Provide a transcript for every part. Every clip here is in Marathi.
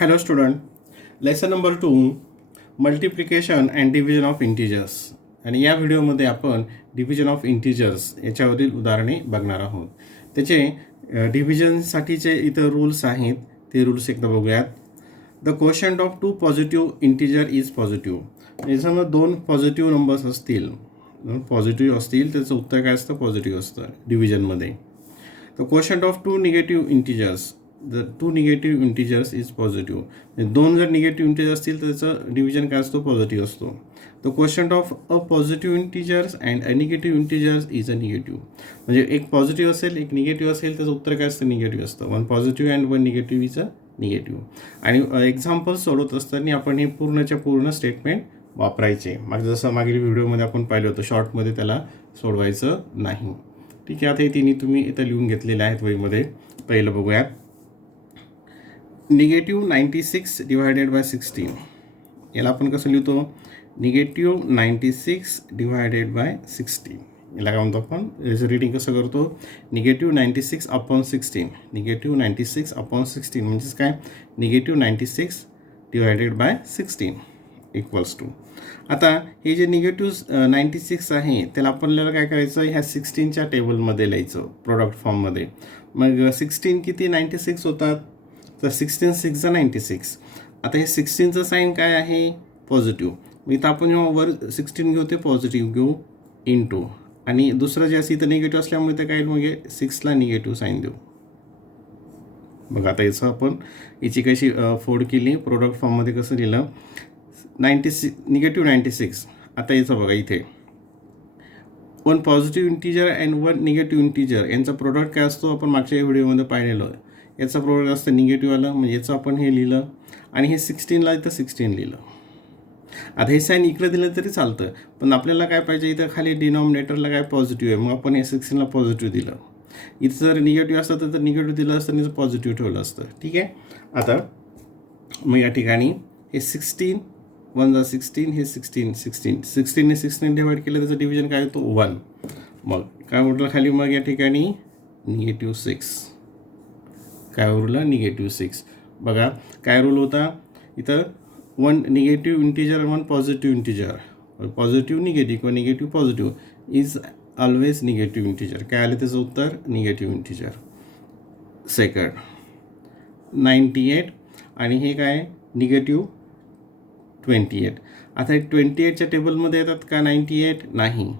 Hello student, lesson number 2 multiplication and division of integers. आणि या व्हिडिओमध्ये आपण डिव्हिजन ऑफ इंटिजर्स याच्यावरील उदाहरणे बघणार आहोत. त्याचे डिव्हिजनसाठीचे इतर रूल्स आहेत, ते रूल्स एकदा बघूयात. The quotient of two positive integer is positive. याच्यामध्ये दोन पॉझिटिव्ह नंबर्स असतील, त्याचं उत्तर काय असतं? पॉझिटिव्ह असतं डिव्हिजनमध्ये. The quotient of two negative integers, the two negative integers is positive. दोन जर निगेटिव्ह इंटिजर असतील तर त्याचं डिव्हिजन काय असतो? पॉझिटिव्ह असतो. The quotient of a positive integers and a negative integers is a negative. म्हणजे एक पॉझिटिव्ह असेल, एक निगेटिव्ह असेल, त्याचं उत्तर काय असतं? निगेटिव्ह असतं. One positive and one negative is a negative. आणि एक्झाम्पल्स सोडवत असताना आपण हे पूर्णच्या पूर्ण स्टेटमेंट वापरायचे. जसं मागील व्हिडिओमध्ये आपण पाहिलं होतं, शॉर्टमध्ये त्याला सोडवायचं नाही. ठीक आहे, आता हे तिन्ही तुम्ही इथं लिहून घेतलेले आहेत वहीमध्ये. पहिलं बघूयात. Negative 96 divided by 16. याला आपण कसं लिहितो? Negative 96 divided by 16. याला काय म्हणतो आपण? याचं रीडिंग कसं करतो? Negative 96 upon 16. निगेटिव्ह 96 अपॉन 16 म्हणजेच काय? Negative 96 divided by 16 equals to. आता हे जे निगेटिव्ह 96 आहे त्याला आपल्याला काय करायचं? ह्या 16च्या टेबलमध्ये लिहायचं, प्रोडक्ट फॉर्ममध्ये. मग 16 किती? 96 होतात. तर 16 6 96. आता हे 16चं साईन काय आहे? पॉझिटिव्ह. मग इथं आपण जेव्हा वर 16 घेऊ ते पॉझिटिव्ह घेऊ इंटू, आणि दुसरं जे असं इथं निगेटिव्ह असल्यामुळे ते काय? मग 6ला निगेटिव्ह साईन देऊ. बघा आता याचं आपण याची कशी फोड केली, प्रोडक्ट फॉर्ममध्ये कसं लिहिलं? 96 निगेटिव्ह 96. आता याचं बघा इथे one positive integer and one negative integer यांचा प्रोडक्ट काय असतो? आपण मागच्या व्हिडिओमध्ये पाहिलेलं. याचा प्रोडक्ट असतं निगेटिव्ह आलं, म्हणजे याचं आपण हे लिहिलं, आणि हे 16ला इथं 16 लिहिलं. आता हे साईन इकडे दिलं तरी चालतं, पण आपल्याला काय पाहिजे? इथं खाली डिनॉमिनेटरला काय? पॉझिटिव्ह आहे, मग आपण हे 16ला पॉझिटिव्ह दिलं. इथं जर निगेटिव्ह असतं तर निगेटिव्ह दिलं असतं आणि इथं पॉझिटिव्ह ठेवलं असतं. ठीक आहे. आता मग या ठिकाणी हे 16 1 जा 16, हे 16ने 16 डिवाइड केलं, त्याचं डिव्हिजन काय होतं? 1. मग काय उरलं खाली? मग या ठिकाणी निगेटिव्ह 6. काय उरलं? निगेटिव्ह 6. बघा काय रूल होता इथं? One negative integer, one positive integer. Positive negative किंवा negative positive is always negative integer. काय आलं त्याचं उत्तर? Negative integer. सेकंड 98, आणि हे काय? निगेटिव्ह 28. आता हे 28च्या टेबलमध्ये येतात का 98? नाही.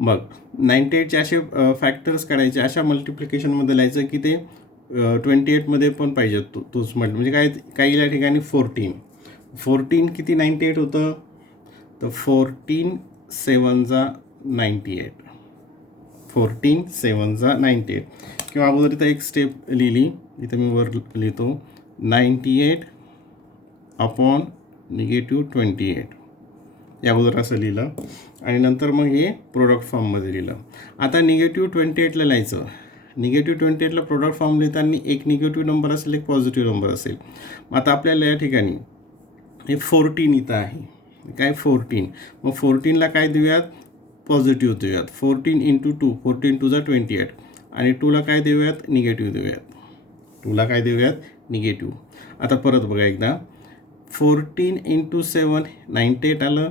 मग 98चे असे फॅक्टर्स काढायचे, अशा मल्टिप्लिकेशनमध्ये लिहायचं की ते 28मध्ये पण पाहिजे तोच म्हणजे काय? काही या ठिकाणी 14 किती? 98 होतं. तर 14 7 जा 98. 14 7 जा 98. किंवा अगोदर इथं एक स्टेप लिहिली, इथं मी वर लिहितो 98 अपॉन निगेटिव्ह 28. या अगोदर असं लिहिलं, आणि नंतर मग हे प्रोडक्ट फॉर्ममध्ये लिहिलं. आता निगेटिव्ह 28ला लिहायचं. निगेटिव्ह 28ला प्रोडक्ट फॉर्म लिहिताना एक निगेटिव्ह नंबर असेल, एक पॉझिटिव्ह नंबर असेल. मग आता आपल्याला या ठिकाणी हे 14 इथं आहे. काय? 14. मग 14ला काय देऊयात? पॉझिटिव्ह देऊयात. 14 इंटू 2, 14 2 जा 28, आणि 2ला काय देऊयात? निगेटिव्ह देऊयात. 2ला काय देऊयात? निगेटिव्ह. आता परत बघा एकदा. 14 इंटू 7 98 आलं.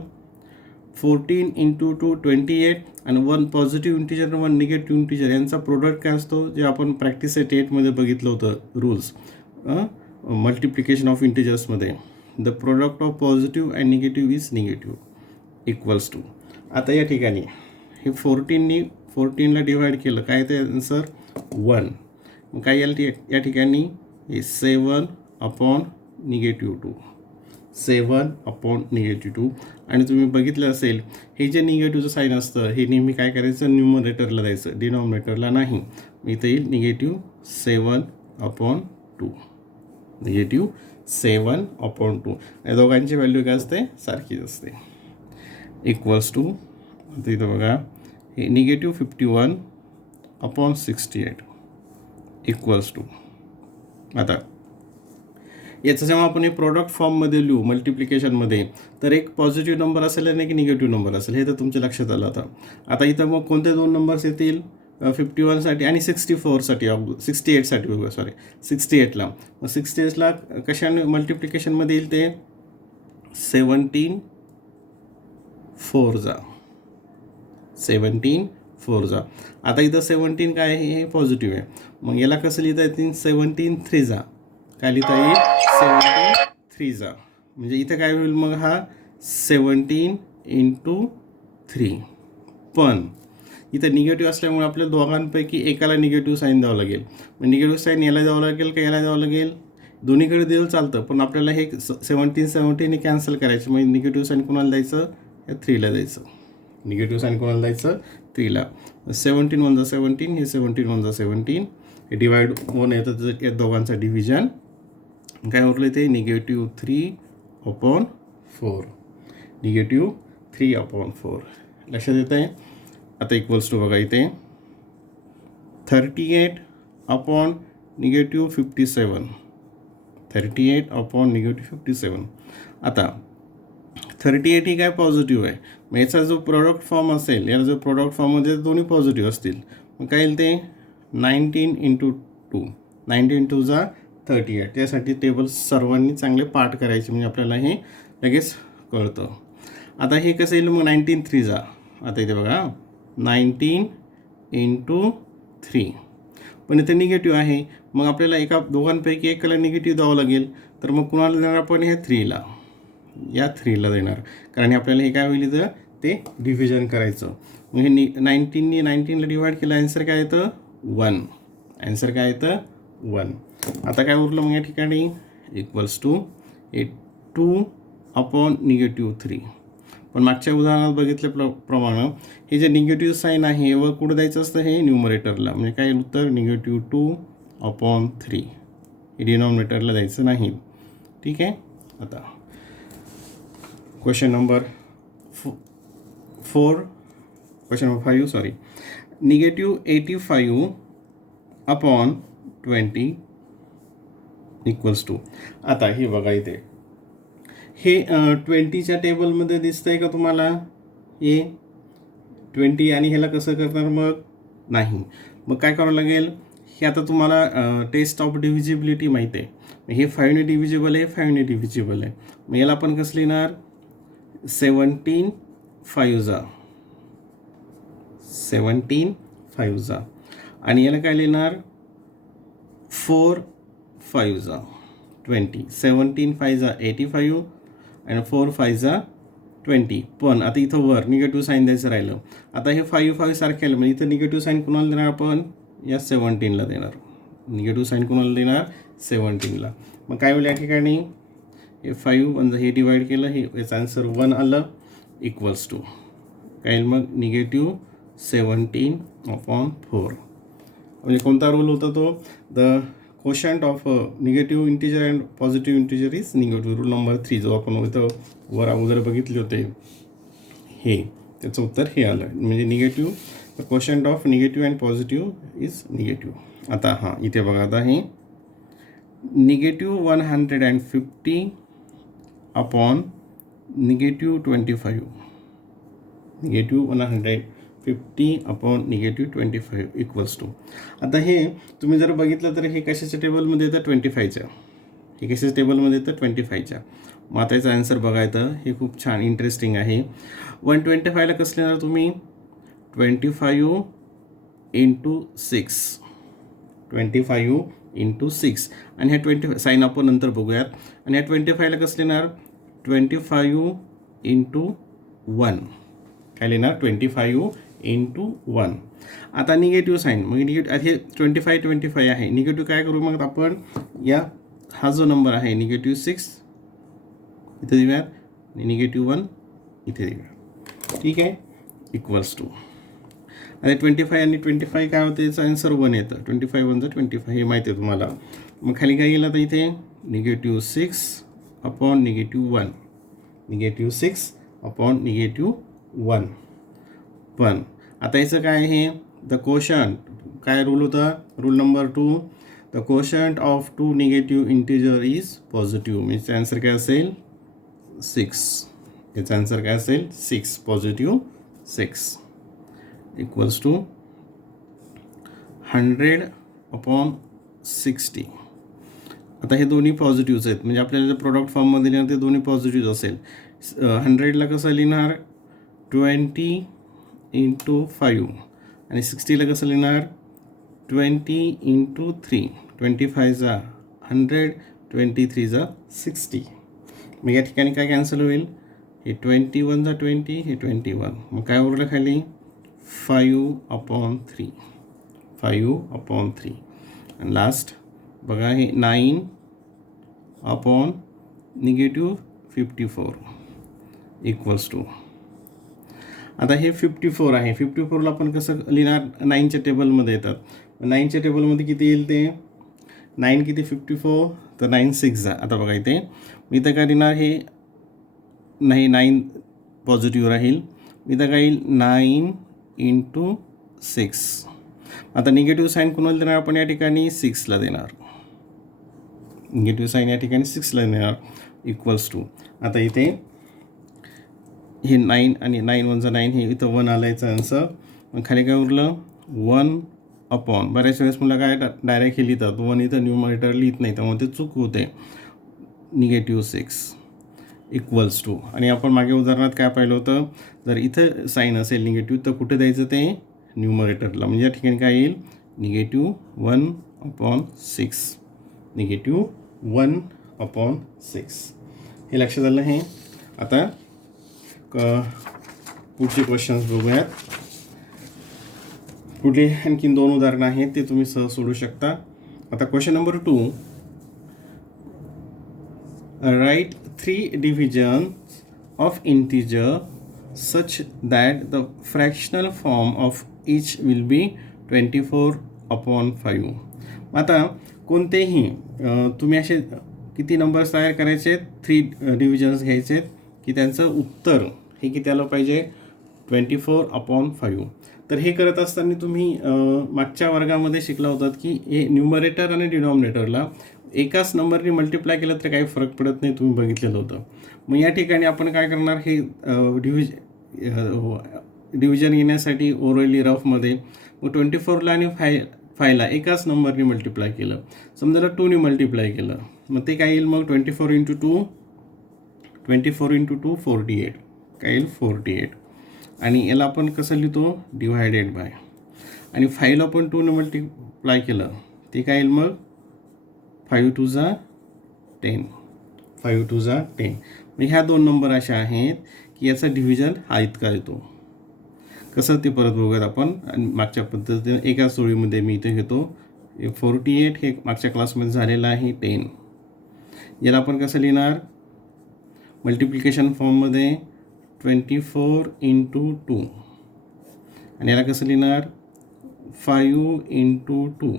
14 इंटू 2 28, आणि one positive integer, one negative integer यांचा प्रोडक्ट काय असतो? जे आपण प्रॅक्टिस एट 8मध्ये बघितलं होतं रूल्स, मल्टिप्लिकेशन ऑफ इंटिजर्समध्ये. The product of positive and negative is negative equals to. आता या ठिकाणी हे 14ला डिवाइड केलं, काय ते आन्सर? 1. मग काय या ठिकाणी हे 7 अपॉन निगेटिव्ह 2. 7 upon negative 2. आणि तुम्ही बघितलं असेल, हे जे निगेटिव्हचं साईन असतं हे नेहमी काय करायचं? न्यूमरेटरला द्यायचं, डिनॉमिनेटरला नाही. इथं येईल निगेटिव्ह 7 अपॉन 2. Negative 7 upon 2. या दोघांची व्हॅल्यू काय असते? सारखीच असते. Equals to. आता इथं बघा हे निगेटिव्ह 51 अपॉन 68 इक्वल्स टू. आता याचं जेव्हा आपण हे प्रोडक्ट फॉर्ममध्ये लिहू मल्टिप्लिकेशनमध्ये, तर एक पॉझिटिव्ह नंबर असेल आणि एक निगेटिव्ह नंबर असेल, हे तर तुमच्या लक्षात आलं. आता इथं मग कोणते दोन नंबर्स येतील? 51साठी आणि 64साठी 68साठी बघूया, सॉरी 68ला. मग 68ला कशाने मल्टिप्लिकेशनमध्ये येईल ते 17 4 जा 17 4 जा. आता इथं 17 काय आहे, हे पॉझिटिव्ह आहे. मग याला कसं लिहिता येतील, 17 3 जा काय लिहिता येईल, 17 3 जा. म्हणजे इथं काय होईल मग, हा 17 × 3. पण इथं निगेटिव्ह असल्यामुळे आपल्या दोघांपैकी एकाला निगेटिव्ह साईन द्यावं लागेल. मग निगेटिव्ह साईन याला द्यावं लागेल का याला द्यावं लागेल, दोन्हीकडे दिलं चालतं, पण आपल्याला हे 17 कॅन्सल करायचं. म्हणजे निगेटिव्ह साईन कोणाला द्यायचं, या 3ला द्यायचं. निगेटिव्ह साईन कोणाला द्यायचं, 3ला. 17 1 जा 17, हे 17 1 जा 17, हे डिवाइड 1 येतं, या दोघांचं डिव्हिजन काय उरलं ते -3/4. -3/4 लक्षात येतं आहे. आता इक्वल्स टू बघा इथे 38/-57. 38/-57. आता 38 ही काय पॉझिटिव्ह आहे. मग याचा जो प्रॉडक्ट फॉर्म असेल, याला जो प्रॉडक्ट फॉर्ममध्ये दोन्ही पॉझिटिव्ह असतील, मग काय येईल ते 19 × 2. 19 2 जा 38. त्यासाठी टेबल सर्वांनी चांगले पाठ करायचे, म्हणजे आपल्याला हे लगेच कळतं. आता हे कसं येईल मग 19 3 जा. आता इथे बघा 19 × 3. पण इथे निगेटिव्ह आहे, मग आपल्याला दोघांपैकी एकाला निगेटिव्ह द्यावं लागेल. तर मग कुणाला देणार आपण, हे 3ला, या 3ला देणार. कारण आपल्याला हे काय होईल इथं ते डिव्हिजन करायचं. मग हे 19नी 19ला डिवाइड केलं, आन्सर काय येतं 1. आन्सर काय येतं 1. आता काय उरलं मग या ठिकाणी, इक्वल्स टू 2/-3. पण मागच्या उदाहरणात बघितल्याप्रमाणे हे जे निगेटिव्ह साईन आहे व कुठं द्यायचं असतं, हे न्यूमरेटरला. म्हणजे काय उत्तर -2/3. हे डिनॉमिनेटरला द्यायचं नाही. ठीक आहे. आता question number 5 sorry, -85/20 equals to. आता हे बघा इथे हे 20च्या टेबलमध्ये दिसतंय का तुम्हाला, हे 20 आणि ह्याला कसं करणार मग, नाही. मग काय करावं लागेल, हे आता तुम्हाला टेस्ट ऑफ डिव्हिजिबिलिटी माहिती आहे. हे 5ने डिव्हिजिबल आहे, 5ने डिव्हिजिबल आहे. मग याला आपण कसं लिहिणार, 17 5 जा 17 5 जा. आणि याला काय लिहिणार, 4 5 जा 20. 17 5 जा 85 आणि 4 5 जा 20. पण आता इथं वर निगेटिव्ह साईन द्यायचं राहिलं. आता हे 5 5 सारखे आलं, म्हणजे इथं निगेटिव्ह साईन कुणाला देणार आपण, या 17ला देणार. निगेटिव्ह साईन कुणाला देणार, 17ला. मग काय होईल या ठिकाणी, हे 5 1 हे डिवाइड केलं, हे याचं आन्सर 1 आलं, इक्वल्स टू काय येईल मग -17/4. म्हणजे कोणता रूल होता तो, the quotient of negative integer and positive integer is negative. Rule number 3 जो आपण इथं वर अगोदर बघितले होते, हे त्याचं उत्तर हे आलं. म्हणजे negative, the quotient of negative and positive is negative. आता हां इथे बघा, आता हे -150/-25 -150/-25 इक्वल्स टू. आता हे तुम्ही जर बघितलं तर हे कशाच्या टेबलमध्ये येतं, 25च्या. हे कशाच्या टेबलमध्ये येतं, 25च्या. मग आता याचा आन्सर बघायचं, हे खूप छान इंटरेस्टिंग आहे. 125ला कसं लिहिणार तुम्ही, 25 × 6. 25 × 6. आणि ह्या 25 साईन आपण नंतर बघूयात. आणि ह्या 25ला कसं लिहिणार, 25 × 1. काय लिहिणार, 25 × 1. आता निगेटिव्ह साईन, मग हे 25 आहे. निगेटिव्ह काय करू मग आपण, हा जो नंबर आहे -6 इथे देऊयात, -1 इथे देऊयात. ठीक आहे, इक्वल्स टू. आता 25 आणि 25 काय होतं, याचं आन्सर 1 येतं. 25 1 जा 25 हे माहिती आहे तुम्हाला. मग खाली काय गेलं तर इथे -6/-1. -6/-1. पण आता याचं काय आहे, द कोशंट, काय रूल होता, rule number 2, the quotient of 2 negative integer is positive. याचा आन्सर काय असेल, 6. याचा आन्सर काय असेल, 6, पॉझिटिव्ह 6 इक्वल्स टू 100/60. आता हे दोन्ही पॉझिटिव्हच आहेत, म्हणजे आपल्याला जर प्रोडक्ट फॉर्ममध्ये लिहिणार ते दोन्ही पॉझिटिव्ह असेल. 100ला कसं लिहिणार 20 × 5 आणि 60ला कसं लिहिणार 20 × 3. 25 जा 100, 23 जा 60. मग या ठिकाणी काय कॅन्सल होईल, हे 21 जा 20, हे 21. मग काय उरलं खाली 5/3. 5/3 आणि लास्ट बघा हे 9/-54 इक्वल्स टू. आता हे 54 आहे. 54ला आपण कसं लिहिणार, 9च्या टेबलमध्ये येतात. 9च्या टेबलमध्ये किती येईल ते 9 किती 54, तर 9 6 जा. आता बघा इथे काय लिहिणार, हे नाही 9 पॉझिटिव्ह राहील. इथं काय येईल 9 × 6. आता निगेटिव्ह साईन कोणाला देणार आपण या ठिकाणी 6ला देणार. निगेटिव्ह साईन या ठिकाणी 6ला देणार इक्वल्स टू. आता इथे हे 9 आणि 9 1 9, हे इथं 1 आलं याचा आन्सर. मग खाली काय उरलं 1/. बऱ्याच वेळेस मला काय डायरेक्ट हे लिहितात 1 इथं न्यूमरेटर लिहित नाही, त्यामुळे ते चूक होते. -6 इक्वल्स टू. आणि आपण मागे उदाहरणात काय पाहिलं होतं, जर इथं साईन असेल निगेटिव्ह तर कुठे द्यायचं ते न्यूमरेटरला. म्हणजे या ठिकाणी काय येईल -1/6. -1/6. हे लक्षात आलं. हे आता पुढचे क्वेश्चन्स बघूयात. पुढे आणखीन 2 उदाहरणं आहेत, ते तुम्ही सहज सोडू शकता. आता question number 2, right 3 divisions of integer such that the fractional form of each will be 24/5. आता कोणतेही तुम्ही असे किती नंबर्स तयार करायचे, 3 डिव्हिजन्स घ्यायचे की त्यांचं उत्तर हे किती आलं पाहिजे 24/5. तर हे करत असताना तुम्ही मागच्या वर्गामध्ये शिकला होतात की हे न्यूमरेटर आणि डिनॉमिनेटरला एकाच नंबरने मल्टिप्लाय केलं तर काही फरक पडत नाही, तुम्ही बघितलेलं होतं. मग या ठिकाणी आपण काय करणार, हे डिव्हिजन येण्यासाठी ओरली रफमध्ये मग 24ला आणि 5ला एकाच नंबरने मल्टिप्लाय केलं. समजा 2ने मल्टिप्लाय केलं, मग ते काय येईल मग 24 × 2 48. काय येईल 48. आणि याला आपण कसं लिहितो डिवायडेड बाय. आणि 5ला आपण 2ने मल्टिप्लाय केलं, ते काय येईल मग 5 2 जा 10. 5 2 जा 10. मग ह्या 2 नंबर अशा आहेत की याचा डिव्हिजन हा इतका येतो. कसं ते परत बघूयात आपण. आणि मागच्या पद्धतीने एका सोळीमध्ये मी इथे घेतो 48, हे मागच्या क्लासमध्ये झालेलं आहे 10. याला आपण कसं लिहिणार मल्टिप्लिकेशन फॉर्ममध्ये 24 × 2. आणि याला कसं लिहिणार 5 × 2.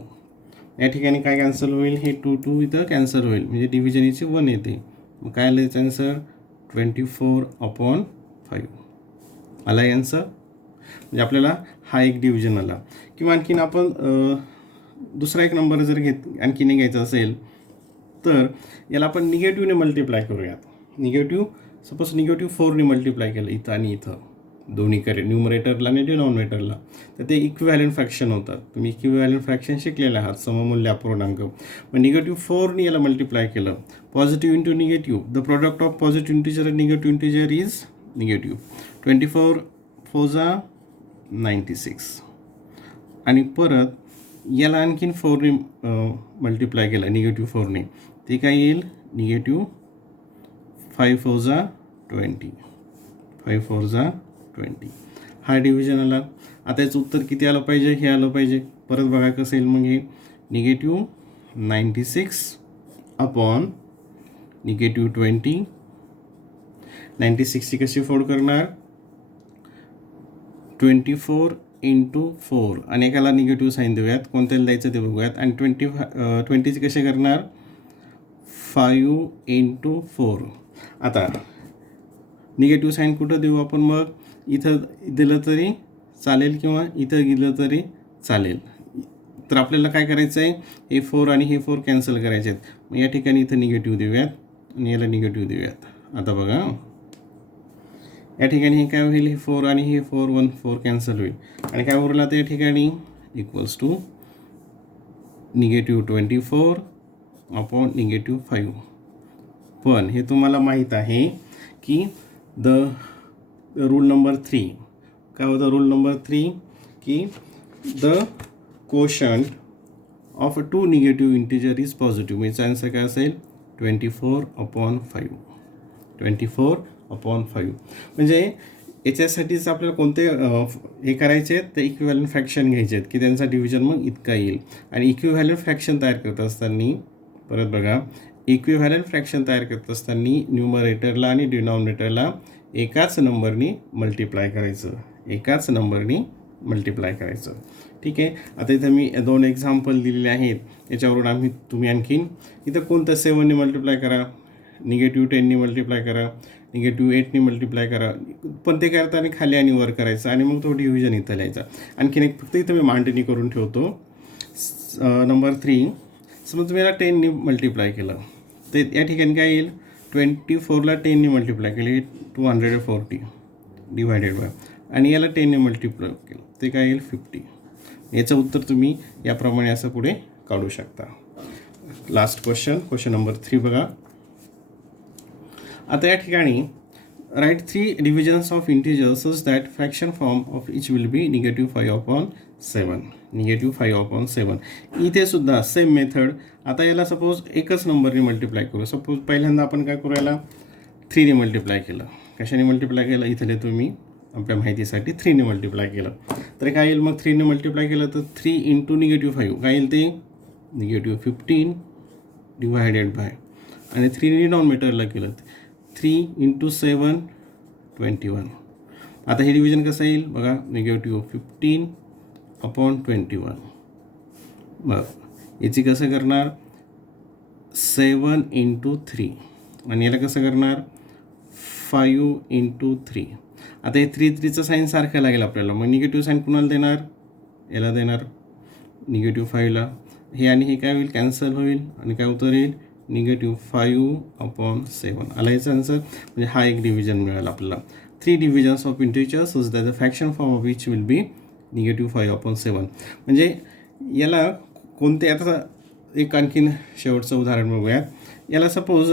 या ठिकाणी काय कॅन्सल होईल, हे 2 इथं कॅन्सल होईल, म्हणजे डिव्हिजन 1 येते. मग काय आलं याचं आन्सर 24/5 आला आन्सर. म्हणजे आपल्याला हा एक डिव्हिजन आला. किंवा आणखीन आपण दुसरा एक नंबर जर आणखीन घ्यायचा असेल तर याला आपण निगेटिव्हने मल्टिप्लाय करूयात. सपोज -4ने मल्टिप्लाय केलं इथं आणि इथं दोन्हीकडे न्यूमरेटरला आणि डिनॉमिनेटरला, तर ते इक्विव्हॅलंट फ्रॅक्शन होतात. तुम्ही इक्विव्हॅलंट फ्रॅक्शन शिकलेले आहात, सममूल्य अपूर्णांक. मग -4ने याला मल्टिप्लाय केलं, positive into negative, the product of positive integer आणि निगेटिव्ह इंटिजर इज निगेटिव्ह. 24 4 जा 96. आणि परत याला आणखीन 4ने मल्टिप्लाय केलं -4ने, ते काय येईल -5 4 जा 20. 5 4 जा 20. हा डिव्हिजन आला. आता याचं उत्तर किती आलं पाहिजे, हे आलं पाहिजे. परत बघा कसं येईल मग हे -96/-20. 96ची कशी फोड करणार 24 × 4 आणि एकाला निगेटिव्ह साईन देऊयात, कोणत्याला द्यायचं ते बघूयात. आणि 20ची कसे करणार 5 × 4. आता निगेटिव्ह साईन कुठं देऊ आपण, मग इथं दिलं तरी चालेल किंवा इथं दिलं तरी चालेल. तर आपल्याला काय करायचं आहे, हे 4 आणि हे 4 कॅन्सल करायचे आहेत. मग या ठिकाणी इथं निगेटिव्ह देऊयात आणि याला निगेटिव्ह देऊयात. आता बघा या ठिकाणी हे काय होईल, हे 4 आणि हे 4 1 4 कॅन्सल होईल आणि काय उरलं तर या ठिकाणी इक्वल्स टू -24 अपॉन -5. पण हे तुम्हाला माहीत आहे की द रूल नंबर 3 काय होतं? रूल नंबर 3 की the quotient of 2 negative integer is positive. याचा आन्सर काय असेल? 24/5. 24/5 म्हणजे याच्यासाठीच आपल्याला कोणते हे करायचे आहेत? तर इक्विव्हॅलंट फ्रॅक्शन घ्यायचे आहेत की त्यांचा डिव्हिजन मग इतका येईल. आणि इक्विव्हॅलंट फ्रॅक्शन तयार करत असताना परत बघा, इक्विव्हॅलंट फ्रॅक्शन तयार करत असताना न्यूमरेटरला आणि डिनॉमिनेटरला एकाच नंबरनी मल्टिप्लाय करायचं. एकाच नंबरनी मल्टिप्लाय करायचं. ठीक आहे. आता इथं मी 2 एक्झाम्पल दिलेले आहेत. याच्यावरून तुम्ही आणखीन इथं कोणतं 7ने मल्टिप्लाय करा, -10नी मल्टिप्लाय करा, -8नी मल्टिप्लाय करा. पण ते करताना खाली आणि वर करायचं आणि मग तो डिव्हिजन इथं लिहायचा. आणखीन एक फक्त इथं मी मांडणी करून ठेवतो. नंबर 3, समजा तुम्ही याला 10नी मल्टिप्लाय केलं तर या ठिकाणी काय येईल? 24ला 10नी मल्टिप्लाय केली 240 डिवायडेड बाय, आणि याला 10ने मल्टिप्लाय केलं ते काय येईल? 50. याचं उत्तर तुम्ही याप्रमाणे असं पुढे काढू शकता. लास्ट क्वेश्चन नंबर 3 बघा. आता या ठिकाणी right 3 divisions of integers such that fraction form of each will be -5/7. -5/7. इथे सुद्धा सेम मेथड. आता याला सपोज एकच नंबरने मल्टिप्लाय करू. सपोज पहिल्यांदा आपण काय करू, याला 3ने मल्टिप्लाय केलं. कशाने मल्टिप्लाय केलं? इथं लिहितो मी आपल्या माहितीसाठी 3ने मल्टिप्लाय केलं तर काय येईल? मग 3ने मल्टिप्लाय केलं तर 3 × -5 काय येईल? ते -15 डिवायडेड बाय, आणि 3ने डिनॉमिनेटरला केलं 3 × 7 21. आता हे डिव्हिजन कसं येईल बघा? -15/21. बघ याची कसं करणार? 7 × 3, आणि याला कसं करणार? 5 × 3. आता हे 3चं साईन सारखं लागेल आपल्याला. मग निगेटिव्ह साईन कुणाला देणार? याला देणार, -5ला. हे आणि हे काय होईल? कॅन्सल होईल, आणि काय उत्तर येईल? -5/7. आला याचा आन्सर. म्हणजे हा एक डिव्हिजन मिळाला आपल्याला. 3 divisions of integers such that the fraction form of each will be -5/7. म्हणजे याला कोणते, आता एक आणखीन शेवटचं उदाहरण बघूयात. याला सपोज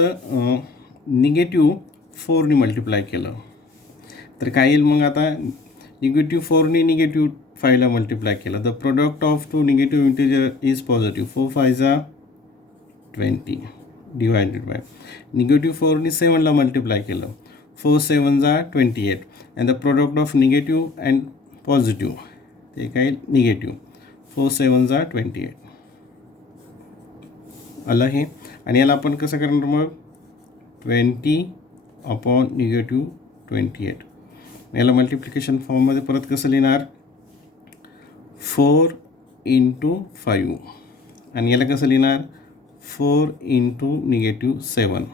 -4ने मल्टिप्लाय केलं तर काय येईल? मग आता -4ने -5ला मल्टिप्लाय केलं. The product of 2 negative integer is positive. 4 5 20 divided by, -4ने 7ला मल्टिप्लाय केलं. 4 7 28. And the product of negative and positive ते काय? निगेटिव्ह. 4 7 28. आलं हे. आणि याला आपण कसं करणार मग? 20/-28. याला मल्टिप्लिकेशन फॉर्ममध्ये परत कसं लिहिणार? 4 × 5, आणि याला कसं लिहिणार? 4 × -7.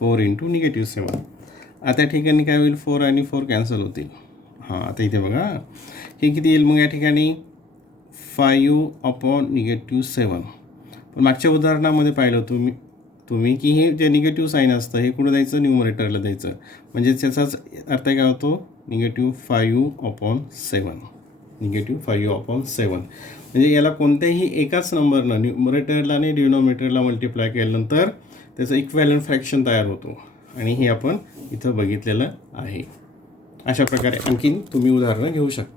4 × -7. आता या ठिकाणी काय होईल? 4 आणि 4 कॅन्सल होतील. हां, आता इथे बघा हे किती येईल मग या ठिकाणी? 5/-7. पण मागच्या उदाहरणामध्ये पाहिलं तुम्ही की हे जे निगेटिव्ह साईन असतं हे कुठं द्यायचं? न्यूमरेटरला द्यायचं. म्हणजे त्याचाच अर्थ काय होतो? -5/7. -5/7. म्हणजे याला कोणत्याही एकाच नंबरनं न्यूमरेटरला आणि डिनॉमिनेटरला मल्टिप्लाय केल्यानंतर त्याचं इक्विव्हॅलंट फ्रॅक्शन तयार होतो, आणि हे आपण इथं बघितलेलं आहे. अशा प्रकारे आणखीन तुम्ही उदाहरणं घेऊ शकता.